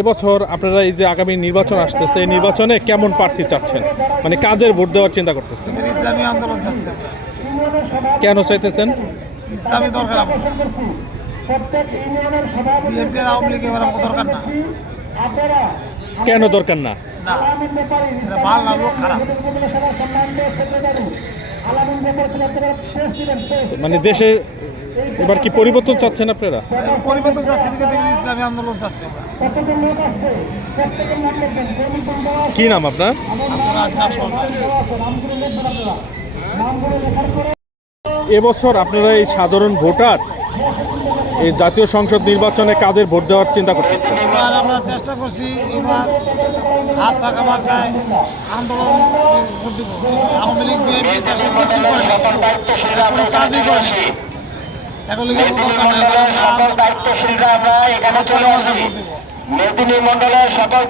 এবছর আপনারা এই যে আগামী নির্বাচন আসতেছে এই নির্বাচনে কেমন প্রার্থী চাচ্ছেন? মানে কাদের ভোট দেওয়ার চিন্তা করতেছেন? ইসলামী আন্দোলন চাচ্ছে। কেন চাইতেছেন? ইসলামী দরকার আমার। আওয়ামী লীগ এবার আমাকে দরকার না। কেন দরকার না? না। না লোক খারাপ। মানে দেশে এবার কি পরিবর্তন চাচ্ছেন আপনারা? পরিবর্তন চাচ্ছে ইসলামী আন্দোলন চাচ্ছে কি নাম আপনার? এবছর আপনারা এই সাধারণ ভোটার এই জাতীয় সংসদ নির্বাচনে কাদের ভোট দেওয়ার চিন্তা করতেছেন? এবার আমরা চেষ্টা করছি এবার হাত পাকা মাখায় আন্দোলন করতে আওয়ামী লীগ বিএনপি কাজই করে সকল দায়িত্বশীলরা আমরা এখানে চলে আসি মেদিনী মন্ডলের সকল